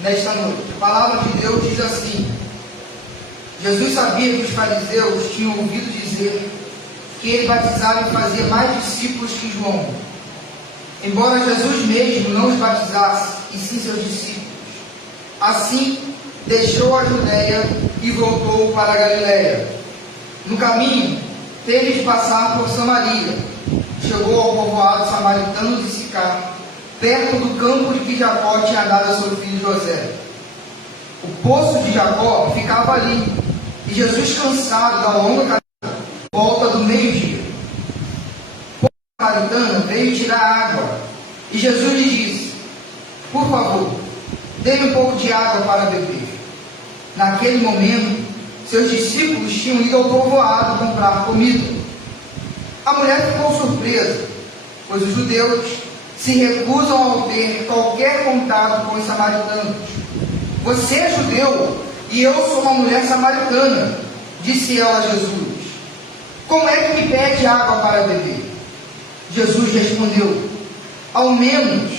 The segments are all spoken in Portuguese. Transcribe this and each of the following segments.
nesta noite. A palavra de Deus diz assim: Jesus sabia que os fariseus tinham ouvido dizer que ele batizava e fazia mais discípulos que João, embora Jesus mesmo não os batizasse, e sim seus discípulos. Assim, deixou a Judeia e voltou para a Galiléia. No caminho, teve de passar por Samaria. Chegou ao povoado samaritano de Sicar, perto do campo de que Jacó tinha dado a seu filho José. O poço de Jacó ficava ali, e Jesus, cansado da longa caminhada, volta do meio-dia. A samaritana veio tirar água, e Jesus lhe disse: por favor, dê-me um pouco de água para beber. Naquele momento, seus discípulos tinham ido ao povoado comprar comida. A mulher ficou surpresa, pois os judeus se recusam a ter qualquer contato com os samaritanos. Você é judeu e eu sou uma mulher samaritana, disse ela a Jesus. Como é que me pede água para beber? Jesus respondeu: ao menos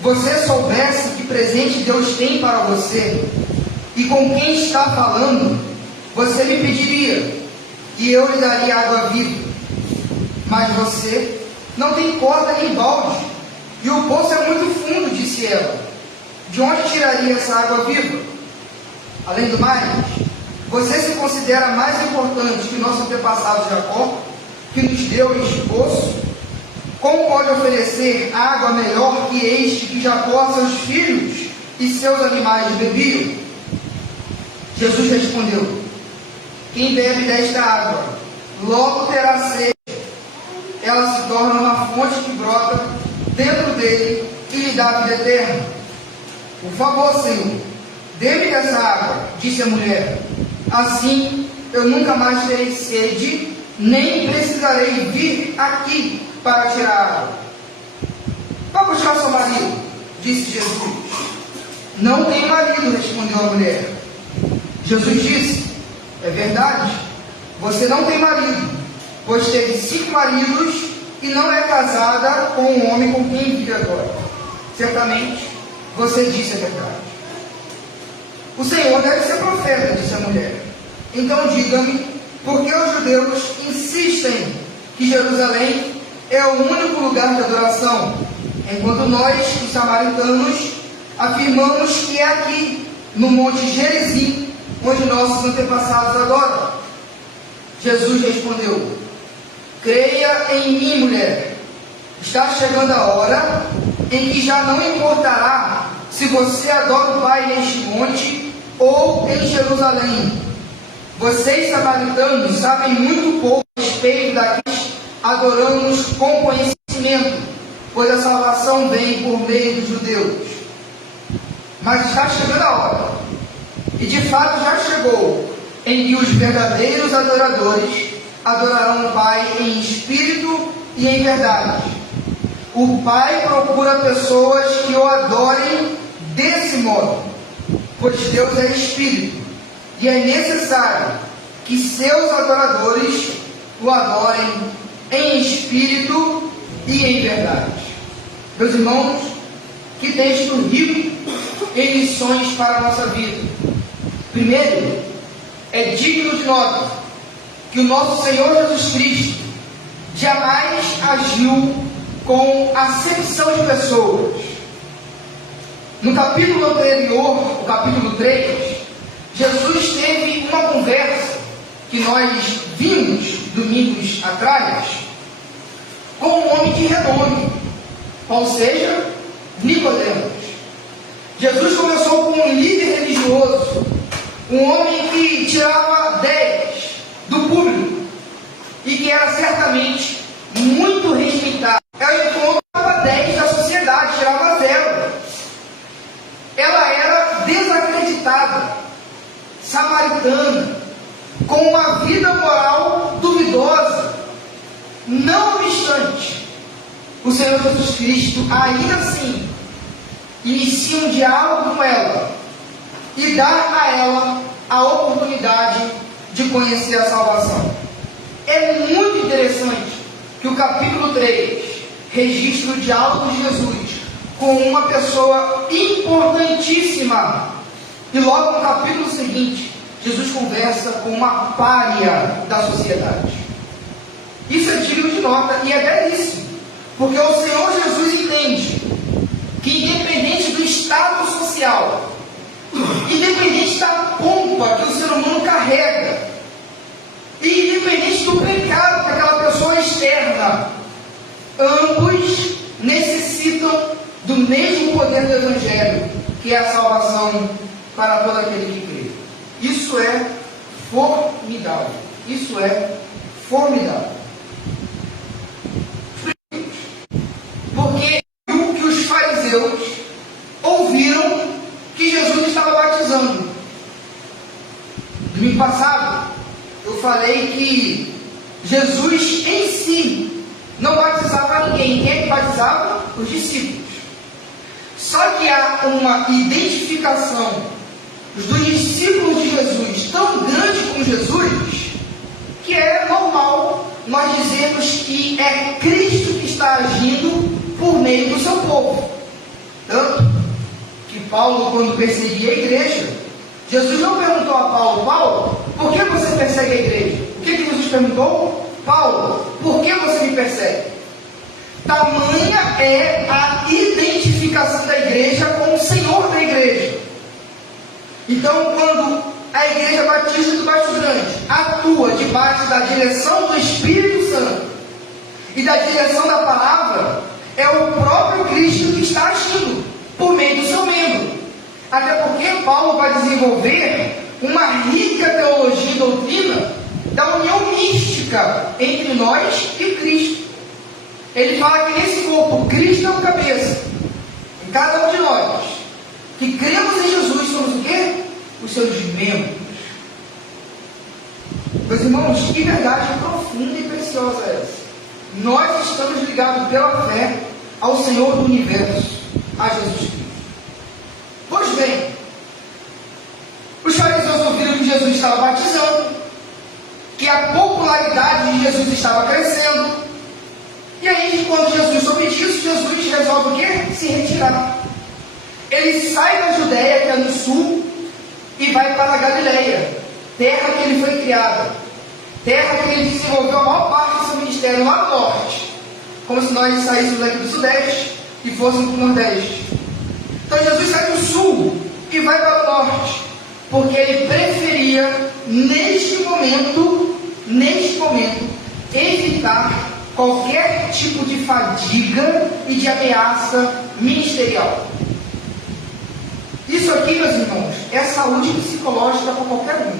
você soubesse que presente Deus tem para você e com quem está falando, você me pediria e eu lhe daria água viva. Mas você não tem corda nem balde, e o poço é muito fundo, disse ela. De onde tiraria essa água viva? Além do mais, você se considera mais importante que nosso antepassado Jacó, que nos deu este poço? Como pode oferecer água melhor que este que Jacó a seus filhos e seus animais bebiam? Jesus respondeu: quem bebe desta água logo terá sede. Ela se torna uma fonte que brota dentro dele e lhe dá vida eterna. Por favor, Senhor, dê-me dessa água, disse a mulher. Assim eu nunca mais terei sede, nem precisarei vir aqui para tirar água. Vá buscar seu marido, disse Jesus. Não tenho marido, respondeu a mulher. Jesus disse: é verdade, você não tem marido, pois teve 5 maridos e não é casada com o homem com quem vive agora. Certamente, você disse a verdade. O Senhor deve ser profeta, disse a mulher. Então diga-me, por que os judeus insistem que Jerusalém é o único lugar de adoração, enquanto nós, os samaritanos, afirmamos que é aqui, no Monte Gerizim, onde nossos antepassados adoram? Jesus respondeu: creia em mim, mulher. Está chegando a hora em que já não importará se você adora o Pai neste monte ou em Jerusalém. Vocês, samaritanos, sabem muito pouco a respeito daqueles que adoramos com conhecimento, pois a salvação vem por meio dos judeus. Mas está chegando a hora, e de fato já chegou, em que os verdadeiros adoradores adorarão o Pai em espírito e em verdade. O Pai procura pessoas que o adorem desse modo, pois Deus é espírito, e é necessário que seus adoradores o adorem em espírito e em verdade. Meus irmãos, que texto rico em lições para a nossa vida. Primeiro, é digno de nota que o nosso Senhor Jesus Cristo jamais agiu com acepção de pessoas. No capítulo anterior, o capítulo 3, Jesus teve uma conversa que nós vimos domingos atrás com um homem de renome, ou seja, Nicodemos. Jesus começou com um líder religioso, um homem que tirava 10 do público e que era certamente muito respeitado. Ela encontrava 10 da sociedade, tirava 0. Ela era desacreditada, samaritana, com uma vida moral duvidosa. Não obstante, o Senhor Jesus Cristo ainda assim inicia um diálogo com ela e dá a ela a oportunidade de conhecer a salvação. É muito interessante que o capítulo 3 registra o diálogo de Jesus com uma pessoa importantíssima mar. E logo no capítulo seguinte, Jesus conversa com uma pária da sociedade. Isso é digno de nota e é belíssimo, porque o Senhor Jesus entende que, independente do status social, independente da pompa que o ser humano carrega, e independente do pecado que aquela pessoa externa, ambos necessitam do mesmo poder do Evangelho, que é a salvação para todo aquele que crê. Isso é formidável. Isso é formidável. Porque o que os fariseus ouviram que Jesus estava batizando. Domingo passado, eu falei que Jesus em si não batizava ninguém. Quem é que batizava? Os discípulos. Só que há uma identificação dos discípulos de Jesus tão grande com Jesus, que é normal nós dizermos que é Cristo que está agindo por meio do seu povo. Tanto que Paulo, quando perseguia a igreja, Jesus não perguntou a Paulo: Paulo, por que você persegue a igreja? O que Jesus perguntou? Paulo, por que você me persegue? Tamanha é a identificação da igreja com o Senhor da igreja. Então, quando a Igreja Batista do Baixo Grande atua debaixo da direção do Espírito Santo e da direção da palavra, é o próprio Cristo que está agindo por meio do seu membro. Até porque Paulo vai desenvolver uma rica teologia e doutrina da união mística entre nós e Cristo. Ele fala que nesse corpo, Cristo é o cabeça. E cada um de nós que cremos em Jesus somos o quê? Os seus membros. Meus irmãos, que verdade profunda e preciosa é essa? Nós estamos ligados pela fé ao Senhor do Universo, a Jesus Cristo. Pois bem, os fariseus ouviram que Jesus estava batizando, que a popularidade de Jesus estava crescendo, e aí, quando Jesus soube disso, Jesus resolve o quê? Se retirar. Ele sai da Judéia, que é no sul, e vai para a Galileia, terra que ele foi criado, terra que ele desenvolveu a maior parte do seu ministério lá no norte, como se nós saíssemos daqui do sudeste e fôssemos para o nordeste. Então Jesus sai do sul e vai para o norte, porque ele preferia, neste momento, evitar qualquer tipo de fadiga e de ameaça ministerial. Isso aqui, meus irmãos, é saúde psicológica para qualquer um.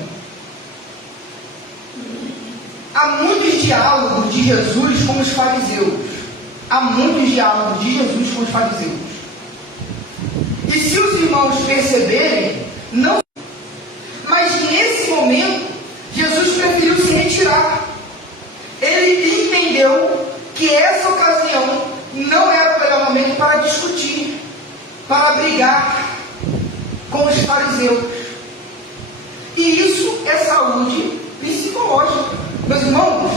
Há muitos diálogos de Jesus com os fariseus. E se os irmãos perceberem, não. Mas nesse momento, Jesus preferiu se retirar. Ele entendeu que essa ocasião não era o melhor momento para discutir, para brigar com os fariseus. E isso é saúde psicológica. Meus irmãos,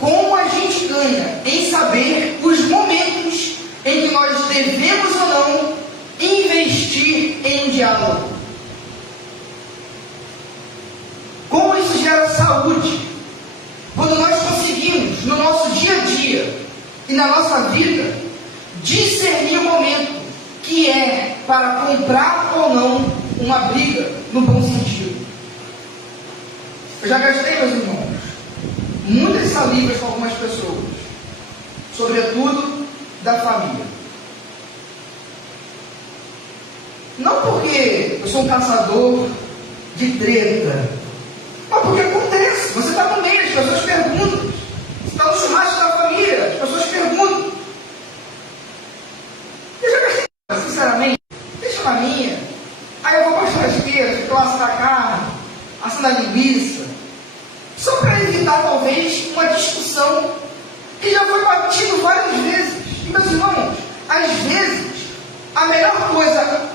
como a gente ganha em saber os momentos em que nós devemos ou não investir em um diálogo? Como isso gera saúde? Quando nós conseguimos, no nosso dia a dia e na nossa vida, discernir o momento que é para comprar ou não uma briga no bom sentido. Eu já gastei, meus irmãos, muitas salivas com algumas pessoas, sobretudo da família. Não porque eu sou um caçador de treta, mas porque acontece. Você está no meio, as pessoas perguntam. Você está no churrasco da família, as pessoas perguntam. Eu já gastei, sinceramente, deixa na minha. Aí eu vou para a churrasqueira, fico lá assando a carne, assando a linguiça, só para evitar talvez uma discussão que já foi batido várias vezes. E, meus irmãos, às vezes a melhor coisa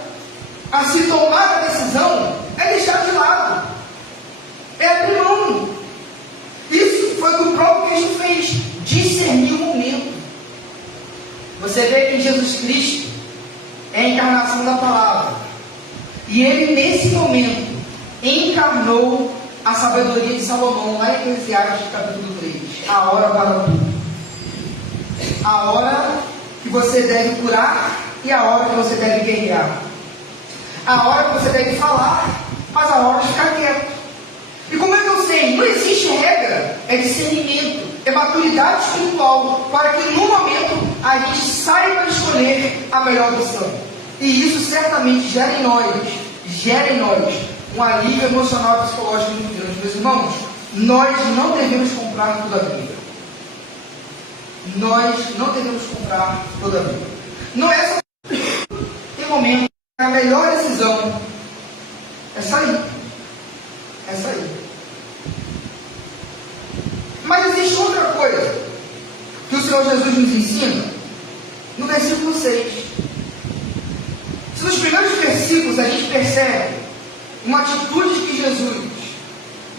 a se tomar a decisão é deixar de lado, é abrir mão. Isso foi o que o próprio Cristo fez, discernir o momento. Você vê que Jesus Cristo é a encarnação da palavra. E ele, nesse momento, encarnou a sabedoria de Salomão, lá em Eclesiastes capítulo 3. A hora para tudo. A hora que você deve curar e a hora que você deve guerrear. A hora que você deve falar, mas a hora de ficar quieto. E como é que eu sei? Não existe regra, é discernimento, é maturidade espiritual, para que no momento a gente saiba escolher a melhor opção. E isso certamente gera em nós um alívio emocional e psicológico muito grande. Meus irmãos, nós não devemos comprar toda a vida. Nós não devemos comprar toda a vida. Não é só tem momento que a melhor decisão é sair. É sair. Mas existe outra coisa que o Senhor Jesus nos ensina no versículo 6. Se nos primeiros versículos a gente percebe uma atitude que Jesus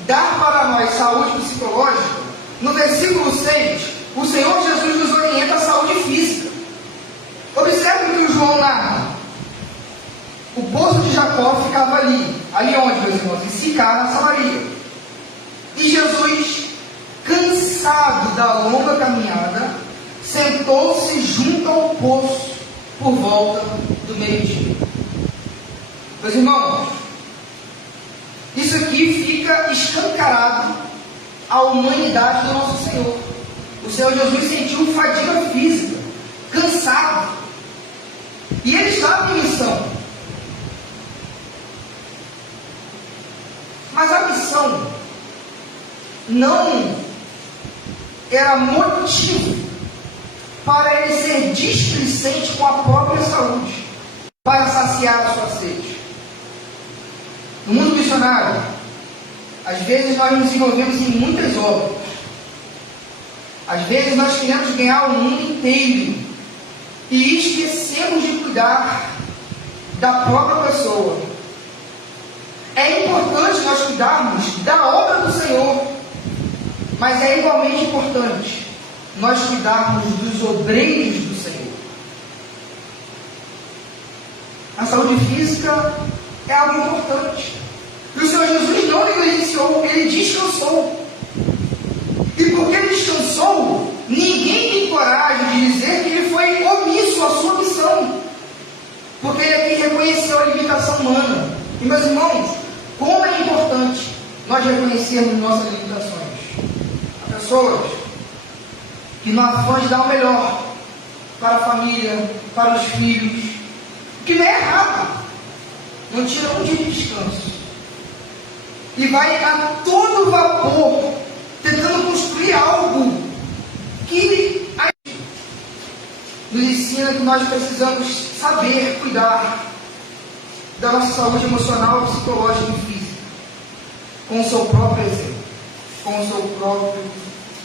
dá para nós saúde psicológica, no versículo 6, o Senhor Jesus nos orienta a saúde física. Observe o que o João narra. O poço de Jacó ficava ali. Ali onde, meus irmãos? Em Sicar, na Samaria. E Jesus, cansado da longa caminhada, sentou-se junto ao poço por volta do meio-dia. Meus irmãos, isso aqui fica escancarado a humanidade do nosso Senhor. O Senhor Jesus sentiu fadiga física, cansado. E ele estava em missão. Mas a missão não era motivo para ele ser displicente com a própria saúde, para saciar a sua sede. No mundo missionário, às vezes nós nos envolvemos em muitas obras. Às vezes nós queremos ganhar o mundo inteiro e esquecemos de cuidar da própria pessoa. É importante nós cuidarmos da obra do Senhor, mas é igualmente importante nós cuidarmos dos obreiros do Senhor. A saúde física é algo importante. E o Senhor Jesus não negligenciou, ele descansou. E porque ele descansou, ninguém tem coragem de dizer que ele foi omisso à sua missão. Porque ele aqui reconheceu a limitação humana. E meus irmãos, como é importante nós reconhecermos nossas limitações. Há pessoas que no afã de dar o melhor para a família, para os filhos, que não é errado, não tira um dia de descanso. E vai a todo vapor tentando construir algo que nos ensina que nós precisamos saber cuidar da nossa saúde emocional, psicológica e física, com o seu próprio exemplo. Com o seu próprio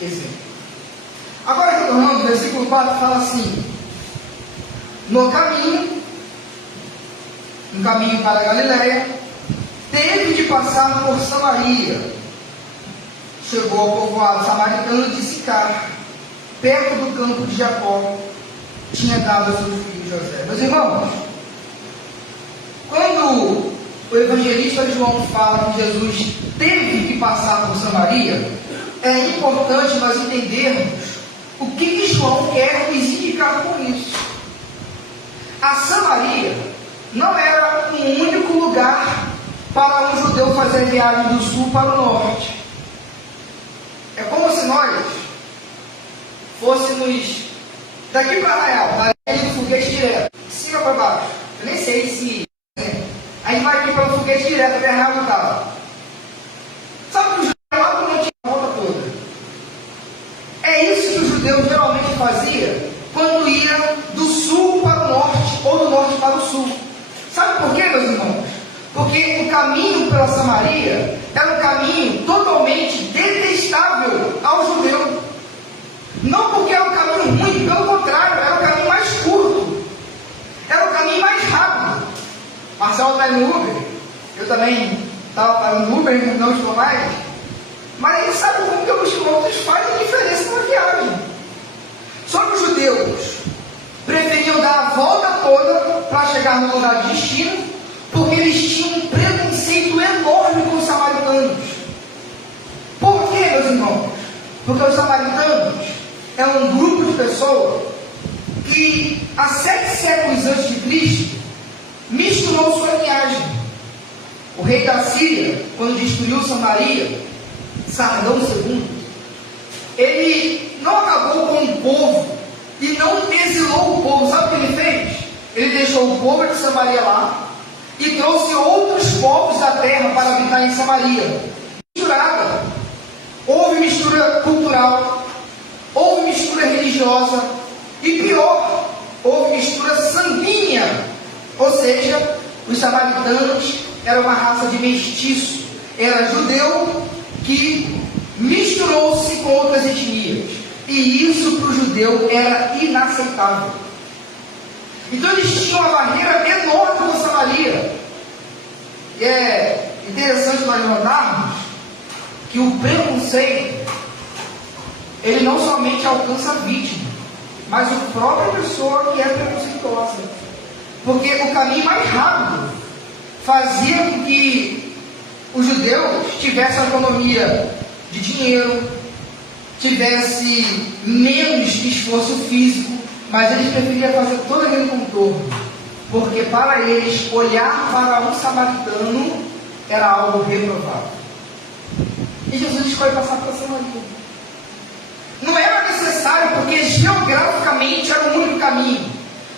exemplo. Agora, retornando, o versículo 4 fala assim: no caminho para a Galiléia, teve de passar por Samaria. Chegou ao povoado samaritano de Sicar, perto do campo de Jacó, tinha dado a seu filho José. Meus irmãos, quando o evangelista João fala que Jesus teve que passar por Samaria, é importante nós entendermos o que João quer nos indicar com isso. A Samaria não era um único lugar para um judeu fazer viagem do sul para o norte. É como se nós fôssemos daqui para Arraial, para ir do foguete direto, de cima para baixo. Eu nem sei se a gente vai aqui pelo foguete direto até Arraial do Cabo. Sabe que o judeu lá não tinha a volta toda. É isso que o judeu geralmente fazia quando ia do sul para o norte ou do norte para o sul. Sabe por quê, meus irmãos? Porque o caminho pela Samaria era um caminho totalmente detestável ao judeu. Não porque era um caminho ruim, pelo contrário, era o caminho mais curto. Era o caminho mais rápido. Marcelo está no Uber, eu também estava no Uber, não estou mais. Mas a gente sabe como que os quilômetros fazem diferença numa viagem. Só que os judeus preferiam dar a volta toda para chegar no lugar de destino, Porque eles tinham um preconceito enorme com os samaritanos. Por quê, meus irmãos? Porque os samaritanos é um grupo de pessoas que, há 7 séculos antes de Cristo, misturou sua linhagem. O rei da Síria, quando destruiu Samaria, Sargão II, ele não acabou com o povo e não exilou o povo. Sabe o que ele fez? Ele deixou o povo de Samaria lá e trouxe outros povos da terra para habitar em Samaria. Misturada. Houve mistura cultural, houve mistura religiosa e pior, houve mistura sanguínea. Ou seja, os samaritanos eram uma raça de mestiço. Era judeu que misturou-se com outras etnias. E isso para o judeu era inaceitável. Então eles tinham uma barreira enorme com Samaria. E é interessante nós notarmos que o preconceito, ele não somente alcança a vítima, mas a própria pessoa que é preconceituosa. Porque o caminho mais rápido fazia com que os judeus tivessem autonomia de dinheiro, tivesse menos esforço físico, mas eles preferiam fazer todo aquele contorno, porque para eles olhar para um samaritano era algo reprovável. E Jesus escolhe passar pela Samaria. Não era necessário, porque geograficamente era o único caminho.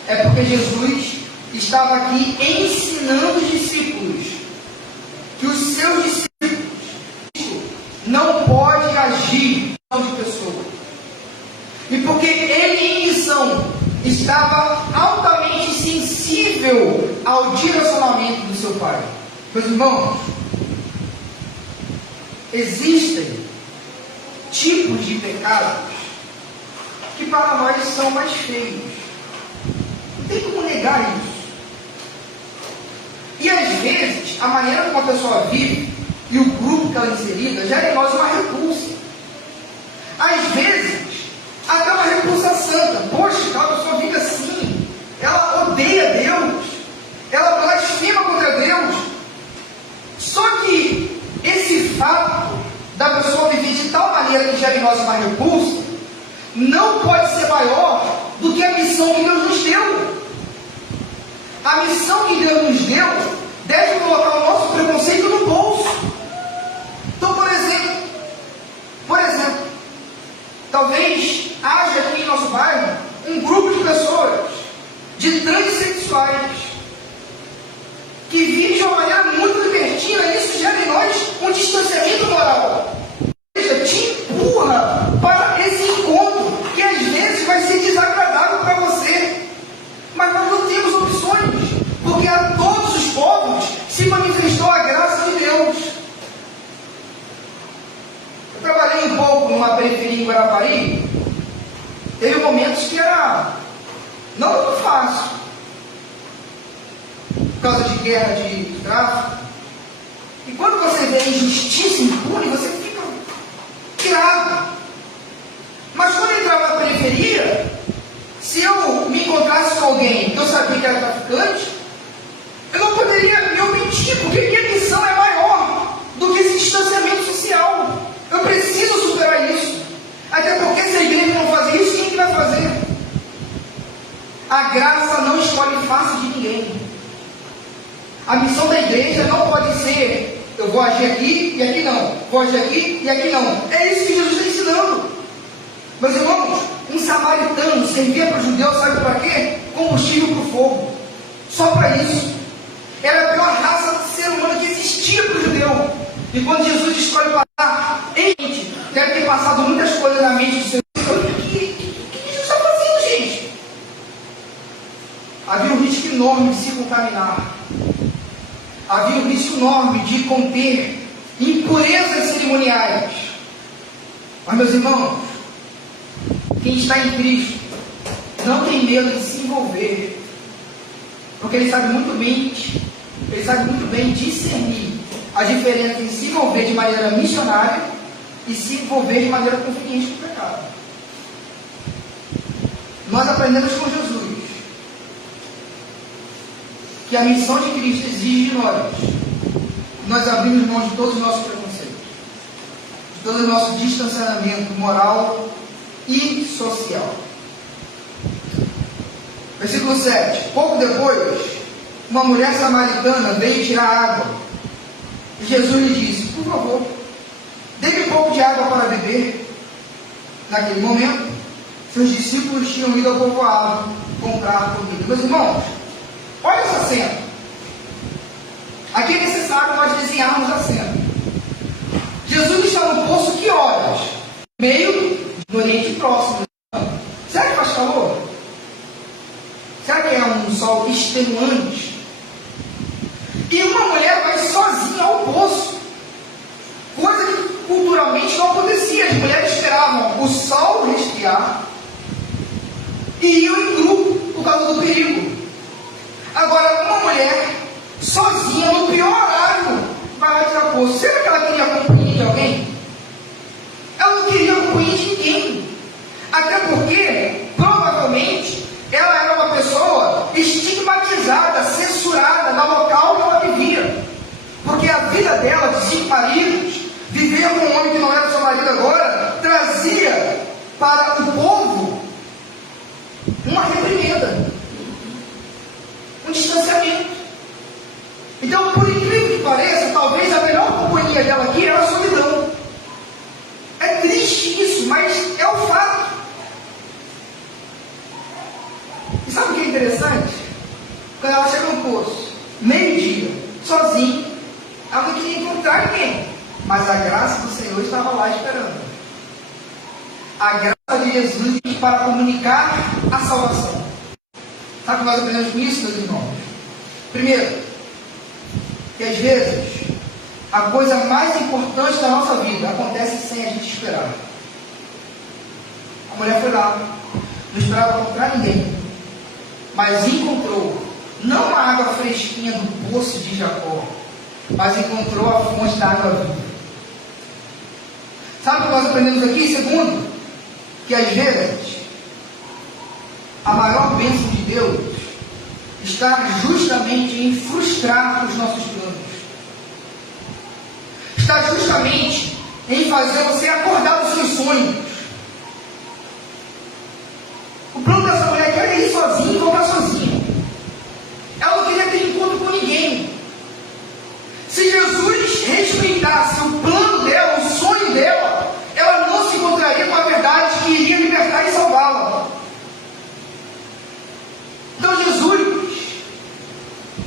É porque Jesus estava aqui ensinando os discípulos que os seus discípulos não podem agir de pessoa. E porque ele em missão estava altamente sensível ao direcionamento do seu Pai. Meus irmãos, existem tipos de pecados que para nós são mais feios. Não tem como negar isso. E às vezes, a maneira como a pessoa vive e o grupo que ela é inserida gera em nós uma repulsa. Às vezes, até uma repulsa santa. Poxa, aquela pessoa vive assim, ela odeia Deus, ela blasfema contra Deus. Só que esse fato da pessoa viver de tal maneira que gera em nós uma repulsa não pode ser maior do que a missão que Deus nos deu. A missão que Deus nos deu deve colocar o nosso preconceito no bolso. Então, por exemplo, talvez haja aqui em nosso bairro um grupo de pessoas, de transexuais, que vivem de uma maneira muito libertina, e isso gera em nós um distanciamento moral. Ou seja, te empurra para esse encontro, que às vezes vai ser desagradável para você. Mas nós não temos opções, porque a todos os povos se manifestou a graça de Deus. Eu trabalhei um pouco numa periferia em Guarapari. Teve momentos que era não muito fácil, por causa de guerra de tráfico. E quando você vê injustiça impune, você fica tirado. Mas quando eu entrava na periferia, se eu me encontrasse com alguém que eu sabia que era traficante, eu não poderia me omitir, porque minha missão é maior do que esse distanciamento social. Eu preciso superar isso. Até porque se a igreja não fazer isso, quem que vai fazer? A graça não escolhe face de ninguém. A missão da igreja não pode ser: eu vou agir aqui e aqui não, vou agir aqui e aqui não. É isso que Jesus está ensinando. Meus irmãos, um samaritano servia para os judeus, sabe para quê? Combustível para o fogo. Só para isso. Era a pior raça de ser humano que existia para o judeu. E quando Jesus escolhe passar, gente, deve ter passado muitas coisas na mente do Senhor. O que Jesus está fazendo, gente? Havia um risco enorme de se contaminar. Havia um risco enorme de conter impurezas cerimoniais. Mas, meus irmãos, quem está em Cristo não tem medo de se envolver, porque ele sabe muito bem discernir a diferença em se envolver de maneira missionária e se envolver de maneira conveniente com o pecado. Nós aprendemos com Jesus que a missão de Cristo exige de nós abrimos mão de todos os nossos preconceitos, de todo o nosso distanciamento moral e social. Versículo 7. Pouco depois, uma mulher samaritana veio tirar água. E Jesus lhe disse: por favor, dê-me um pouco de água para beber. Naquele momento, seus discípulos tinham ido ao povoado comprar comida. Meus irmãos, olha essa cena. Aqui é necessário nós desenharmos a cena. Jesus está no poço que horas? Meio do Oriente Próximo. Será que faz calor? Será que é um sol extenuante? E uma mulher vai sozinha ao poço. Coisa que culturalmente não acontecia. As mulheres esperavam o sol resfriar e iam em grupo por causa do perigo. Agora, uma mulher sozinha, no pior horário, vai lá tirar poço. Será que ela queria a companhia de alguém? Ela não queria a companhia de ninguém. Até porque, provavelmente, ela era uma pessoa estigmatizada, censurada no local que ela vivia. Porque a vida dela, de 5 maridos, viver com um homem que não era seu marido agora, trazia para o povo uma reprimenda, um distanciamento. Então, por incrível que pareça, talvez a melhor companhia dela aqui era a solidão. É triste isso, mas é o fato. E sabe o que é interessante? Quando ela chega no poço, meio-dia, sozinha, ela não queria encontrar ninguém, mas a graça do Senhor estava lá esperando. A graça de Jesus para comunicar a salvação. Sabe o que nós aprendemos com isso, meus irmãos? Primeiro, que às vezes a coisa mais importante da nossa vida acontece sem a gente esperar. A mulher foi lá, não esperava encontrar ninguém, mas encontrou não a água fresquinha do poço de Jacó, mas encontrou a fonte da água viva. Sabe o que nós aprendemos aqui? Segundo, que às vezes a maior bênção de Deus está justamente em frustrar os nossos planos. Está justamente em fazer você acordar dos seus sonhos. O plano dessa mulher era ir sozinha e voltar sozinha. Ela não queria ter encontro com ninguém. Se Jesus respeitasse o plano dela, o sonho dela, ela não se encontraria com a verdade que iria libertar e salvá-la. Então Jesus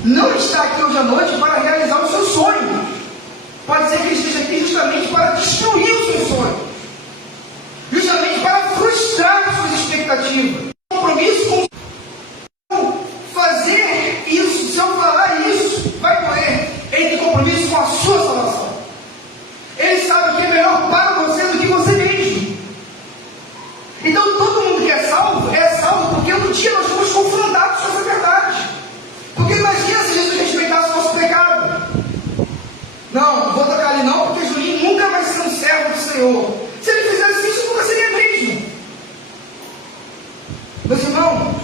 não está aqui hoje à noite para realizar os seus sonhos. Pode ser que ele esteja aqui justamente para destruir os seus sonhos, justamente para frustrar as suas expectativas. Compromisso com fazer isso, se eu falar isso, vai correr. Ele tem compromisso com a sua salvação. Ele sabe que é melhor para você do que você mesmo. Então todo mundo que é salvo porque um dia nós fomos confrontados com essa verdade. Porque imagina se Jesus respeitasse o nosso pecado. Não vou tocar ali não, porque Julinho nunca vai ser um servo do Senhor. Se ele fizesse isso, nunca seria mesmo. Meus irmãos,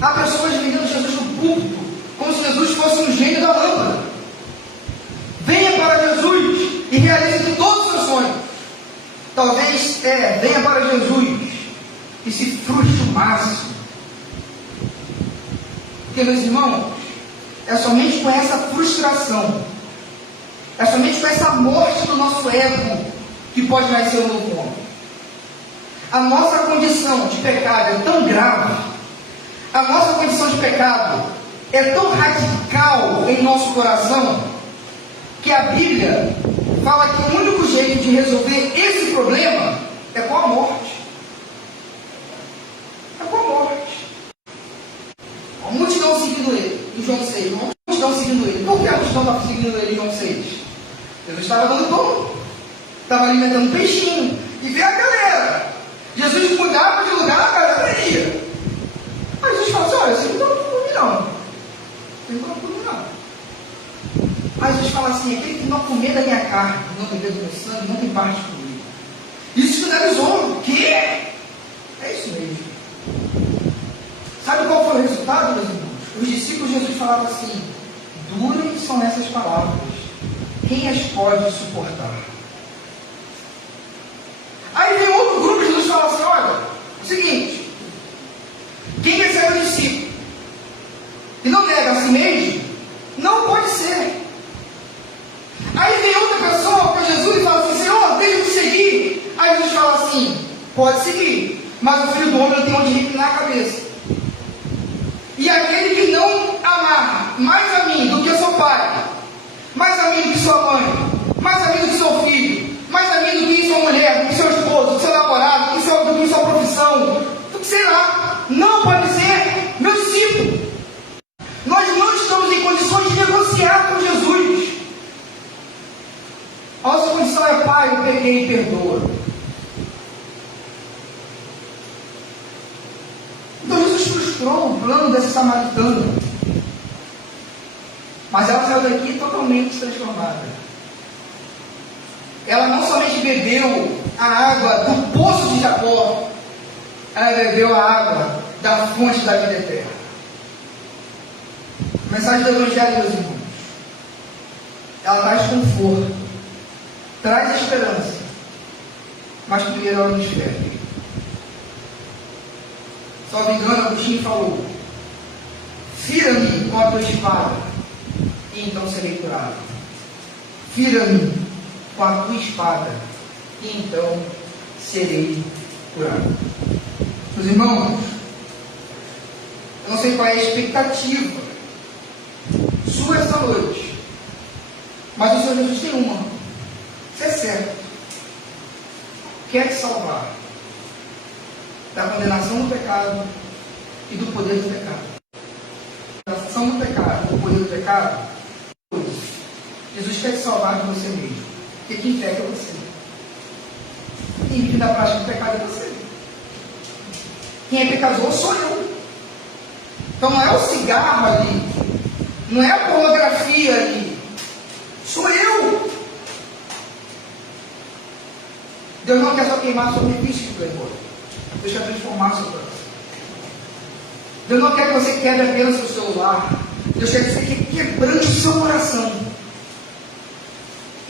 há pessoas vendendo Jesus no púlpito, como se Jesus fosse um gênio da lâmpada. Venha para Jesus e realize todos os seus sonhos. Talvez, venha para Jesus e se frustre o máximo. Porque, meus irmãos, é somente com essa frustração, é somente com essa morte do nosso ego que pode nascer um novo homem. A nossa condição de pecado é tão grave, a nossa condição de pecado é tão radical em nosso coração, que a Bíblia fala que o único jeito de resolver esse problema é com a morte. É com a morte. A multidão seguindo ele, em João 6. A multidão seguindo ele. Por que a multidão estava seguindo ele em João 6? Jesus estava dando pão, estava alimentando um peixinho, e veio a galera. Jesus mudava de lugar, a galera ia. Aí Jesus fala assim: olha, você não está com fome não. Você não está com fome não. Aí Jesus fala assim: aquele que não comer da minha carne, não beber do meu sangue, não tem parte comigo. Isso finalizou. O quê? É isso mesmo. Sabe qual foi o resultado, meus irmãos? Os discípulos de Jesus falavam assim: duras são essas palavras, quem as pode suportar? Aí vem outro grupo de Jesus e fala assim: olha, é o seguinte, quem quer ser meu discípulo e não nega a si mesmo, não pode ser. Aí vem outra pessoa para Jesus e fala assim: Senhor, deixa eu te seguir. Aí Jesus fala assim: pode seguir, mas o filho do homem não tem onde reclinar a cabeça. E aquele que não amar mais a mim do que seu pai, mais a mim do que sua mãe, mais a mim do que seu filho, mais a mim do que sua mulher, do que seu esposo, do que seu namorado, do que sua profissão, do que sei lá, não pode ser meu discípulo. Nós não estamos em condições de negociar com Jesus. A nossa condição é: Pai, eu peguei e perdoa. Então Jesus frustrou o plano dessa samaritana, mas ela saiu daqui totalmente transformada. Ela não somente bebeu a água do poço de Jacó, ela bebeu a água da fonte da vida eterna. A mensagem do Evangelho, meus irmãos, ela traz conforto, traz esperança, mas primeiro ela nos fere. Se não me engano, Agostinho falou: fira-me com a tua espada, e então serei curado. Fira-me com a tua espada, e então serei curado. Meus irmãos, eu não sei qual é a expectativa sua esta noite, mas o Senhor Jesus tem uma. Isso é certo. Quer te salvar da condenação do pecado e do poder do pecado. Da condenação do pecado e do poder do pecado. Jesus quer te salvar de você mesmo. Porque quem peca é você. Quem vive da prática do pecado é você. Quem é pecador sou eu. Então não é o cigarro ali, não é a pornografia ali, sou eu. Deus não quer só queimar seu benefício do Playboy. Deus quer transformar seu coração. Deus não quer que você quebre apenas seu celular. Deus quer que você quebrante o seu coração.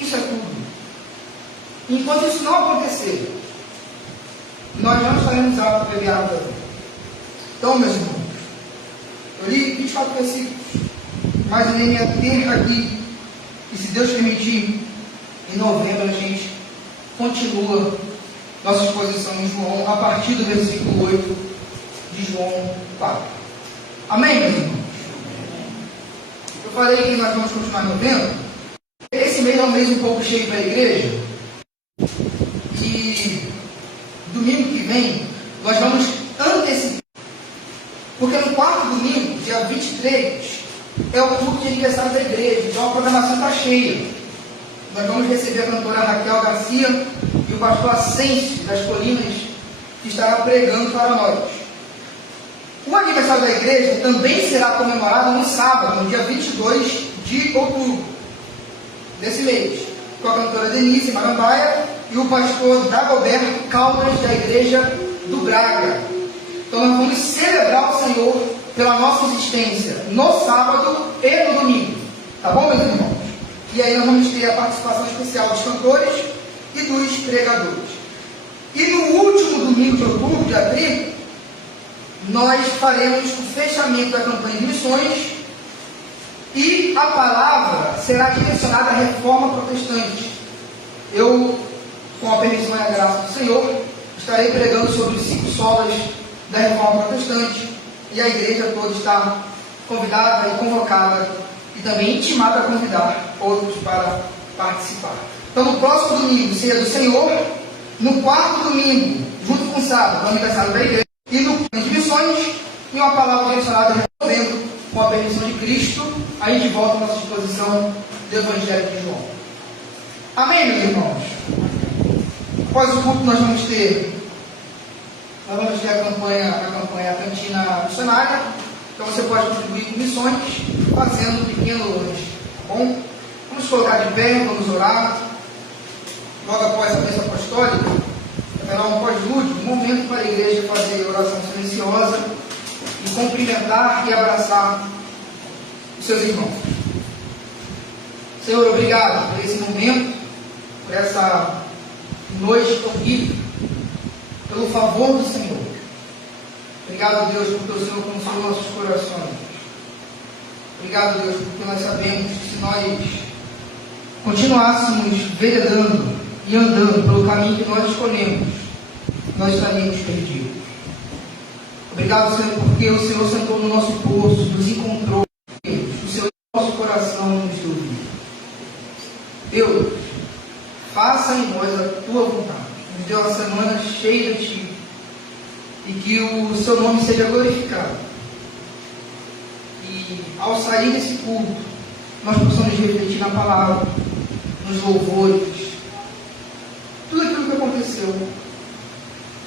Isso é tudo. Enquanto isso não acontecer, nós não estaremos aptos a beber água da vida. Então, meus irmãos, eu li 24 versículos, mas eu nem me ater aqui. E se Deus permitir, em novembro a gente continua nossa exposição em João, a partir do versículo 8 de João 4. Amém, meus irmãos? Eu falei que nós vamos continuar em novembro. Esse mês é um mês um pouco cheio para a igreja. E domingo que vem nós vamos antecipar. Porque no quarto domingo, dia 23, é o culto de aniversário da igreja. Então a programação está cheia. Nós vamos receber a cantora Raquel Garcia e o pastor Ascenso das Colinas, que estará pregando para nós. O aniversário da igreja também será comemorado no sábado, no dia 22 de outubro desse mês, com a cantora Denise Marambaia e o pastor Dagoberto Caldas, da igreja do Braga. Então nós vamos celebrar o Senhor pela nossa existência no sábado e no domingo. Tá bom, meus irmãos? E aí nós vamos ter a participação especial dos cantores e dos pregadores. E no último domingo de outubro, dia 30, nós faremos o fechamento da campanha de missões e a palavra será direcionada à reforma protestante. Eu, com a permissão e a graça do Senhor, estarei pregando sobre os 5 solas da reforma protestante e a igreja toda está convidada e convocada e também intimada a convidar outros para participar. Então, no próximo domingo, ceia do Senhor, no quarto domingo, junto com o sábado, no aniversário da igreja, e no de missões, e uma palavra direcionada a novembro, com a permissão de Cristo, a gente volta à nossa exposição do Evangelho de João. Amém, meus irmãos? Após o culto, nós vamos ter a campanha a cantina missionária. Então você pode contribuir com missões, fazendo um pequeno lanche, tá bom? Vamos colocar de pé, vamos orar. Logo após a bênção apostólica, haverá um pós-lúdio, um momento para a igreja fazer oração silenciosa e cumprimentar e abraçar os seus irmãos. Senhor, obrigado por esse momento, por essa noite tão rica, pelo favor do Senhor. Obrigado, Deus, porque o Senhor consolou nossos corações. Obrigado, Deus, porque nós sabemos que se nós continuássemos veredando e andando pelo caminho que nós escolhemos, nós estaríamos perdidos. Obrigado, Senhor, porque o Senhor sentou no nosso poço, nos encontrou, o Senhor nosso coração nos deu vida. Deus, faça em nós a tua vontade. Nos deu uma semana cheia de ti, e que o seu nome seja glorificado. E ao sair desse culto, nós possamos refletir na palavra, nos louvores, tudo aquilo que aconteceu.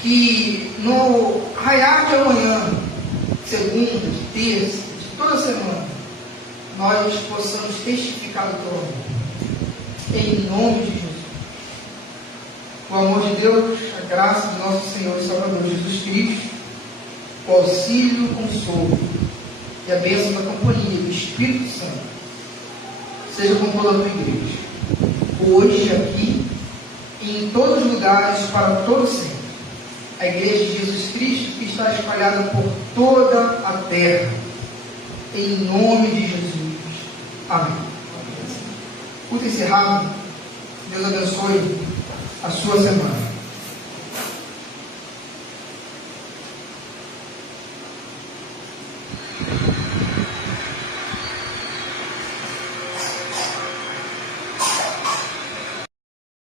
Que no raiar de amanhã, segunda, de terça, de toda semana, nós possamos testificar do teu amor. Em nome de Jesus. O amor de Deus, a graça de nosso Senhor e Salvador Jesus Cristo, o auxílio e o consolo e a bênção da companhia do Espírito Santo seja com toda a tua igreja, hoje, aqui e em todos os lugares, para todo sempre. A igreja de Jesus Cristo que está espalhada por toda a terra, em nome de Jesus. Amém. Culto encerrado. Deus abençoe a sua semana.